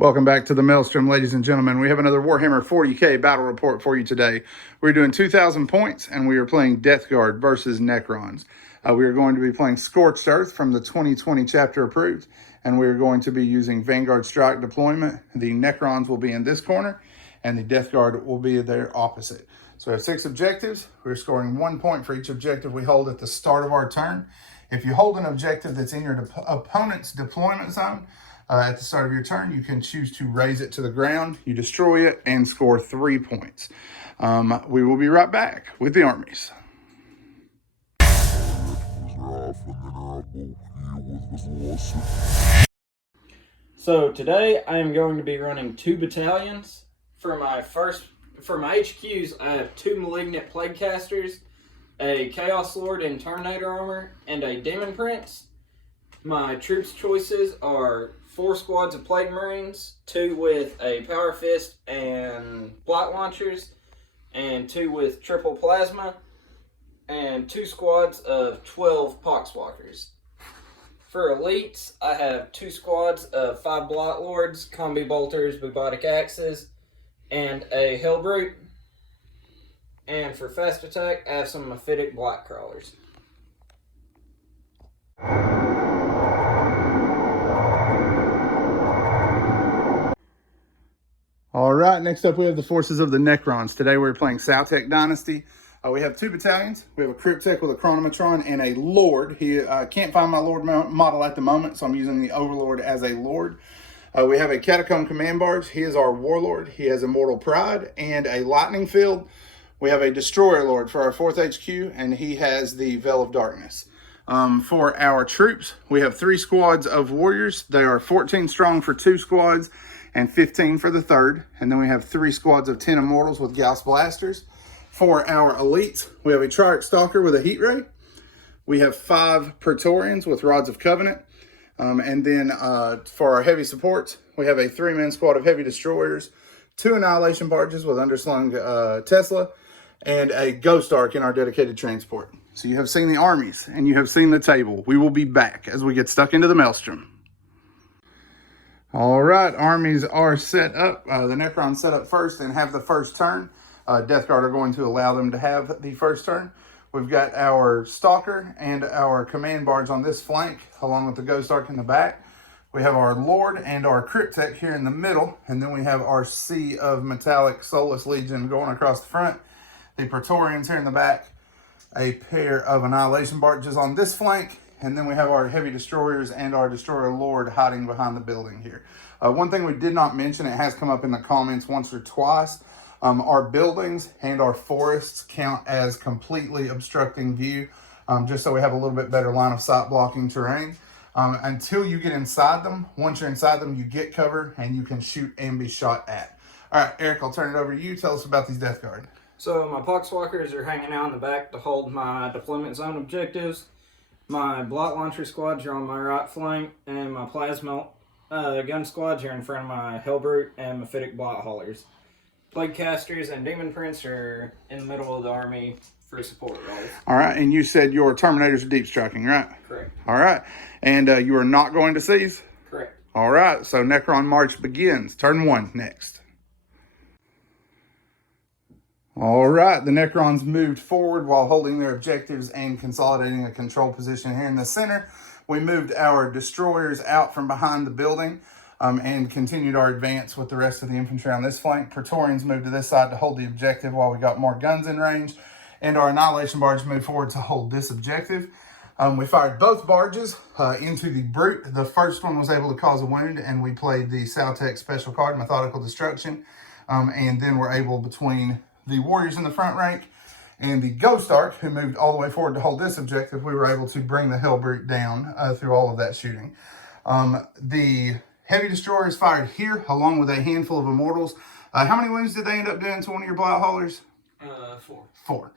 Welcome back to the Maelstrom, ladies and gentlemen. We have another Warhammer 40k battle report for you today. We're doing 2,000 points, and we are playing Death Guard versus Necrons. We are going to be playing Scorched Earth from the 2020 chapter approved, and we are going to be using Vanguard Strike deployment. The Necrons will be in this corner, and the Death Guard will be there opposite. So we have 6 objectives. We're scoring 1 point for each objective we hold at the start of our turn. If you hold an objective that's in your opponent's deployment zone, at the start of your turn, you can choose to raise it to the ground. You destroy it and score 3 points. We will be right back with the armies. So today I am going to be running 2 battalions. For my HQs, I have 2 Malignant Plaguecasters, a Chaos Lord in Terminator armor, and a Demon Prince. My troops choices are 4 squads of Plague Marines, 2 with a Power Fist and Blight Launchers, and 2 with Triple Plasma, and 2 squads of 12 Poxwalkers. For elites, I have 2 squads of 5 Blight Lords, Combi Bolters, Bubotic Axes, and a Hellbrute. And for fast attack, I have some Mephitic Blight Crawlers. All right, next up we have the forces of the Necrons. Today we're playing Sautekh Dynasty. We have 2 battalions. We have a Cryptek with a Chronometron and a Lord. He can't find my Lord model at the moment, so I'm using the Overlord as a Lord. We have a Catacomb Command Barge. He is our Warlord. He has Immortal Pride and a Lightning Field. We have a Destroyer Lord for our 4th HQ, and he has the Veil of Darkness. For our troops, we have 3 squads of Warriors. They are 14 strong for 2 squads and 15 for the 3rd. And then we have 3 squads of 10 Immortals with Gauss Blasters. For our elites, we have a Triarch Stalker with a Heat Ray. We have 5 Praetorians with Rods of Covenant. And then for our heavy supports, we have a 3-man squad of Heavy Destroyers, 2 Annihilation Barges with Underslung Tesla, and a Ghost Ark in our dedicated transport. So you have seen the armies, and you have seen the table. We will be back as we get stuck into the Maelstrom. All right, armies are set up. The Necrons set up first and have the first turn. Death Guard are going to allow them to have the first turn. We've got our Stalker and our Command Barge on this flank, along with the Ghost Ark in the back. We have our Lord and our Cryptek here in the middle, and then we have our Sea of Metallic Soulless Legion going across the front. The Praetorians here in the back, a pair of Annihilation Barges on this flank, and then we have our Heavy Destroyers and our Destroyer Lord hiding behind the building here. One thing we did not mention, it has come up in the comments once or twice, our buildings and our forests count as completely obstructing view, just so we have a little bit better line of sight blocking terrain. Until you get inside them, once you're inside them, you get cover and you can shoot and be shot at. All right, Eric, I'll turn it over to you. Tell us about these Death Guard. So my Poxwalkers are hanging out in the back to hold my deployment zone objectives. My Blight Launcher squads are on my right flank, and my Plasma gun squads are in front of my Hellbrute and Mephitic Blight Haulers. Plaguecasters and Demon Prince are in the middle of the army for support roles. All right, and you said your Terminators are deep striking, right? Correct. All right, and you are not going to seize? Correct. All right, so Necron March begins. Turn 1 next. All right, the Necrons moved forward while holding their objectives and consolidating a control position here in the center. We moved our destroyers out from behind the building and continued our advance with the rest of the infantry on this flank. Praetorians moved to this side to hold the objective while we got more guns in range, and our Annihilation Barge moved forward to hold this objective. We fired both barges into the Brute. The first one was able to cause a wound, and we played the Sautekh special card, Methodical Destruction, and then we're able, between the Warriors in the front rank and the Ghost Ark, who moved all the way forward to hold this objective, we were able to bring the Hellbrute down through all of that shooting. The Heavy Destroyers fired here, along with a handful of Immortals. How many wounds did they end up doing to one of your Blight Haulers? 4. 4.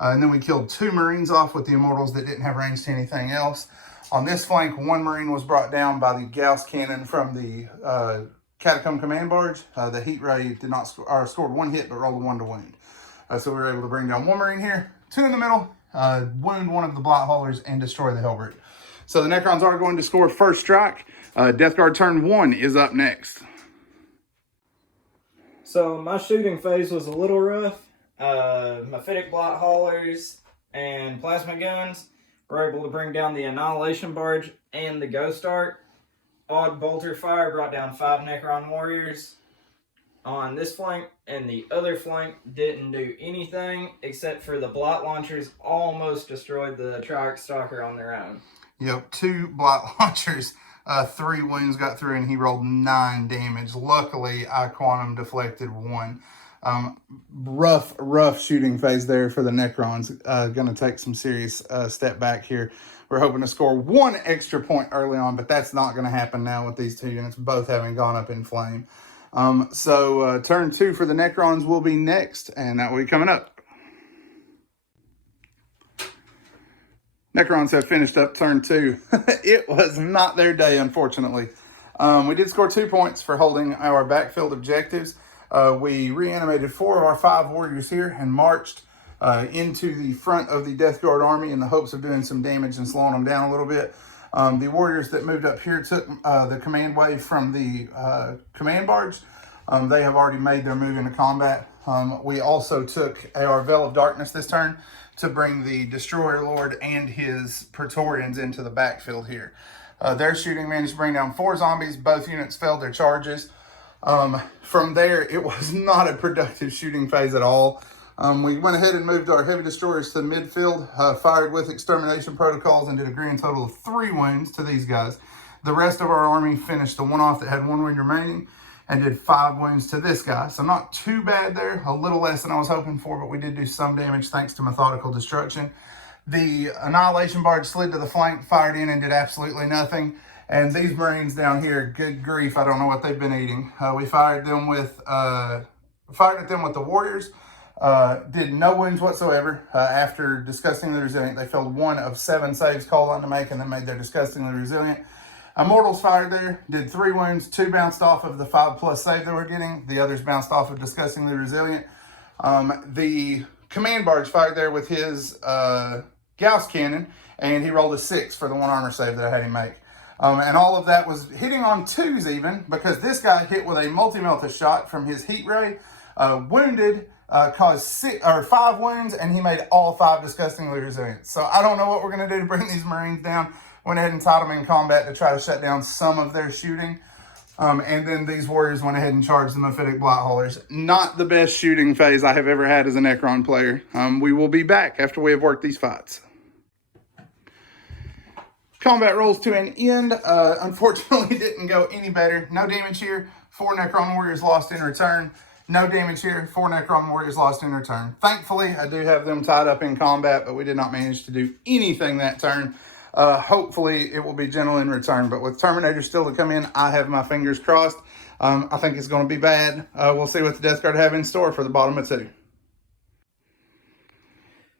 And then we killed 2 Marines off with the Immortals that didn't have range to anything else. On this flank, 1 Marine was brought down by the Gauss cannon from the Catacomb Command Barge. The Heat Ray did not scored 1 hit, but rolled a 1 to wound. So we were able to bring down 1 Marine here, 2 in the middle, wound 1 of the Blight Haulers, and destroy the Hellbrute. So the Necrons are going to score first strike. Death Guard turn 1 is up next. So my shooting phase was a little rough. Mephitic Blight Haulers and plasma guns were able to bring down the Annihilation Barge and the Ghost Ark. Odd bolter fire brought down 5 Necron warriors on this flank, and the other flank didn't do anything except for the Blight launchers almost destroyed the Triarch Stalker on their own. Yep, 2 Blight launchers, 3 wounds got through, and he rolled 9 damage. Luckily, I quantum deflected 1. Rough shooting phase there for the Necrons. Going to take some serious step back here. We're hoping to score 1 extra point early on, but that's not going to happen now with these 2 units both having gone up in flame. So turn 2 for the Necrons will be next, and that will be coming up. Necrons have finished up turn 2. It was not their day, unfortunately. We did score 2 points for holding our backfield objectives. We reanimated 4 of our 5 warriors here and marched into the front of the Death Guard army in the hopes of doing some damage and slowing them down a little bit. The warriors that moved up here took the command wave from the command barge. They have already made their move into combat. We also took our Veil of Darkness this turn to bring the Destroyer Lord and his Praetorians into the backfield here. Their shooting managed to bring down 4 zombies. Both units failed their charges. From there, it was not a productive shooting phase at all. We went ahead and moved our heavy destroyers to the midfield, fired with extermination protocols, and did a grand total of 3 wounds to these guys. The rest of our army finished the one off that had 1 wound remaining and did 5 wounds to this guy. So not too bad there, a little less than I was hoping for, but we did do some damage thanks to methodical destruction. The Annihilation Barge slid to the flank, fired in, and did absolutely nothing. And these Marines down here, good grief, I don't know what they've been eating. We fired at them with the warriors. Did no wounds whatsoever. After disgustingly resilient, they failed 1 of 7 saves called on to make, and then made their disgustingly resilient. Immortals fired there, did 3 wounds, 2 bounced off of the 5+ save they were getting. The others bounced off of disgustingly resilient. The command barge fired there with his Gauss cannon, and he rolled a 6 for the 1 armor save that I had him make. And all of that was hitting on 2s even, because this guy hit with a multi-melta shot from his heat ray, wounded, caused 5 wounds, and he made all 5 disgustingly resilient. So I don't know what we're going to do to bring these Marines down. Went ahead and tied them in combat to try to shut down some of their shooting. And then these warriors went ahead and charged the Mephitic Blight Haulers. Not the best shooting phase I have ever had as a Necron player. We will be back after we have worked these fights. Combat rolls to an end. Unfortunately, didn't go any better. No damage here. 4 Necron warriors lost in return. No damage here. 4 Necron warriors lost in return. Thankfully, I do have them tied up in combat, but we did not manage to do anything that turn. Hopefully, it will be gentle in return. But with Terminator still to come in, I have my fingers crossed. I think it's going to be bad. We'll see what the Death Guard have in store for the bottom of 2.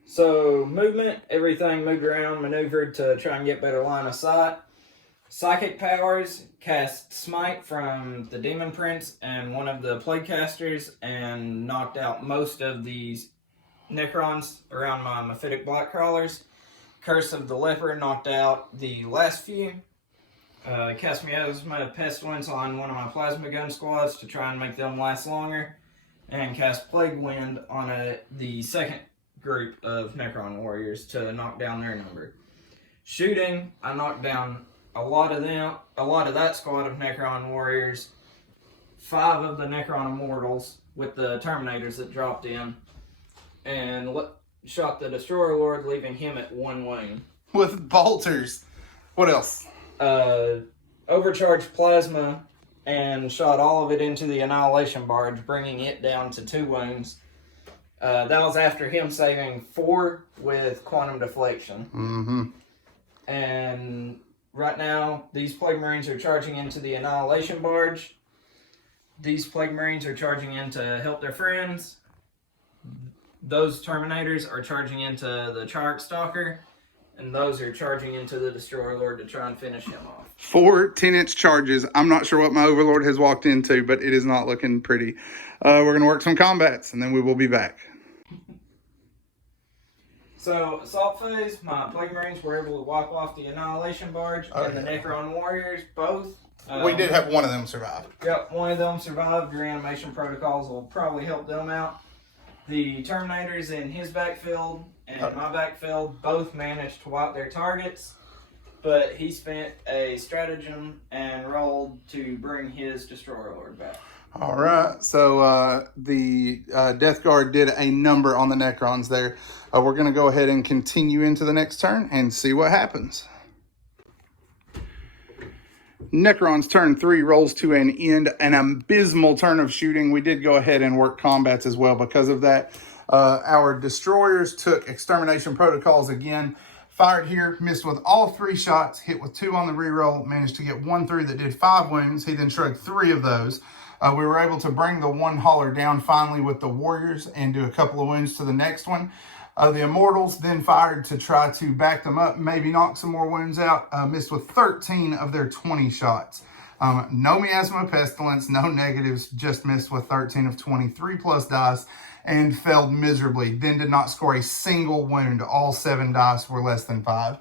So, movement, everything moved around, maneuvered to try and get better line of sight. Psychic powers, cast Smite from the Demon Prince and one of the Plague Casters, and knocked out most of these Necrons around my Mephitic Blight Crawlers. Curse of the Leper knocked out the last few. Cast Miasma Pestilence on one of my Plasma Gun squads to try and make them last longer. And cast Plague Wind on the second group of Necron warriors to knock down their number. Shooting, I knocked down a lot of that squad of Necron warriors, 5 of the Necron Immortals with the Terminators that dropped in, and shot the Destroyer Lord, leaving him at 1 wound. With bolters. What else? Overcharged plasma and shot all of it into the Annihilation Barge, bringing it down to 2 wounds. That was after him saving 4 with quantum deflection. Mm-hmm. And right now, these Plague Marines are charging into the Annihilation Barge. These Plague Marines are charging in to help their friends. Those Terminators are charging into the Triarch Stalker. And those are charging into the Destroyer Lord to try and finish him off. 4 10-inch charges. I'm not sure what my Overlord has walked into, but it is not looking pretty. We're going to work some combats, and then we will be back. So, assault phase, my Plague Marines were able to wipe off the Annihilation Barge, and the Necron Warriors both. We did have one of them survive. Yep, one of them survived. Reanimation protocols will probably help them out. The Terminators in his backfield and my backfield both managed to wipe their targets, but he spent a stratagem and rolled to bring his Destroyer Lord back. All right, so the Death Guard did a number on the Necrons there. We're going to go ahead and continue into the next turn and see what happens. Necron's turn 3 rolls to an end, an abysmal turn of shooting. We did go ahead and work combats as well because of that. Our destroyers took extermination protocols again. Fired here, missed with all 3 shots, hit with 2 on the reroll, managed to get 1 through that did 5 wounds. He then shrugged 3 of those. We were able to bring the one hauler down finally with the Warriors and do a couple of wounds to the next one. The Immortals then fired to try to back them up, maybe knock some more wounds out. Missed with 13 of their 20 shots. No miasma pestilence, no negatives, just missed with 13 of 23 plus dice and failed miserably. Then did not score a single wound. All 7 dice were less than 5.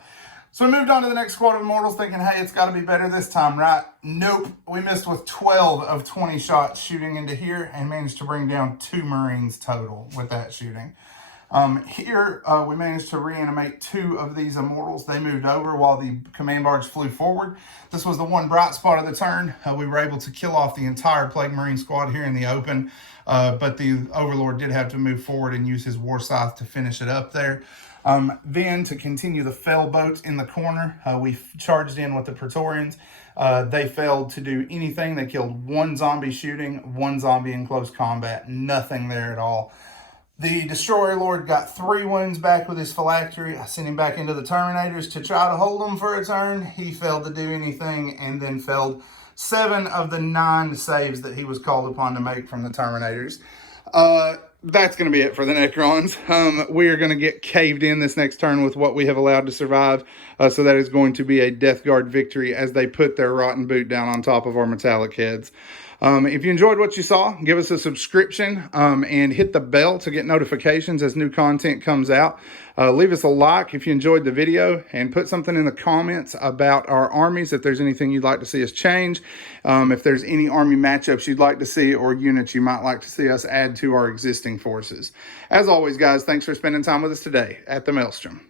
So we moved on to the next squad of Immortals thinking, hey, it's got to be better this time, right? Nope. We missed with 12 of 20 shots shooting into here and managed to bring down 2 Marines total with that shooting. Here, we managed to reanimate 2 of these Immortals. They moved over while the command barge flew forward. This was the one bright spot of the turn. We were able to kill off the entire Plague Marine squad here in the open, but the Overlord did have to move forward and use his War Scythe to finish it up there. Then, to continue the fell boats in the corner, we charged in with the Praetorians. They failed to do anything. They killed 1 zombie shooting, 1 zombie in close combat. Nothing there at all. The Destroyer Lord got 3 wounds back with his phylactery. I sent him back into the Terminators to try to hold him for a turn. He failed to do anything and then failed 7 of the 9 saves that he was called upon to make from the Terminators. That's going to be it for the Necrons. We are going to get caved in this next turn with what we have allowed to survive. So that is going to be a Death Guard victory as they put their rotten boot down on top of our metallic heads. If you enjoyed what you saw, give us a subscription and hit the bell to get notifications as new content comes out. Leave us a like if you enjoyed the video and put something in the comments about our armies if there's anything you'd like to see us change. If there's any army matchups you'd like to see or units you might like to see us add to our existing forces. As always, guys, thanks for spending time with us today at the Maelstrom.